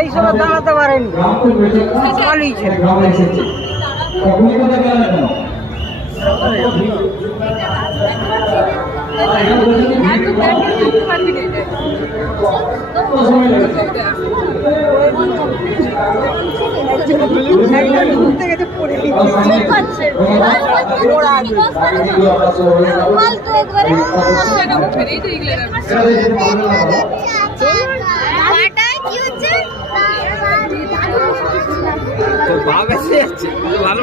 এই সময় দাঁড়াতে পারেন ভালো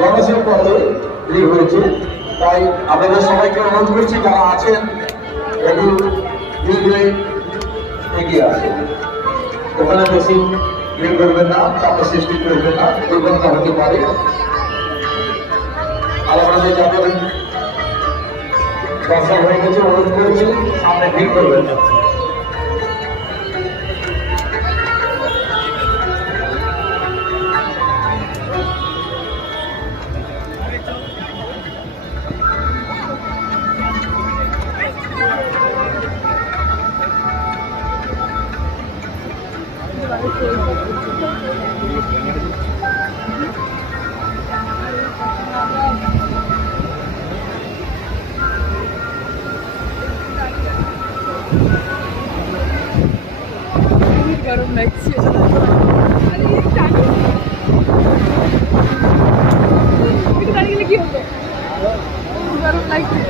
গণসেবক পদে হয়েছে, তাই আপনাদের সবাইকে অনুরোধ করছি যারা আছেন একটু ধীরে এগিয়ে আসেন। ওখানে বেশি ভিড় করবেন না, চাপের সৃষ্টি করবেন না, দুর্ঘটনা হতে পারে। আর আপনাদের যাদের দর্শক হয়ে গেছে অনুরোধ করছি সামনে ভিড় করবেন না। গরম লাগছে দাঁড়িয়ে গেলে কি হবে? গরম লাগছে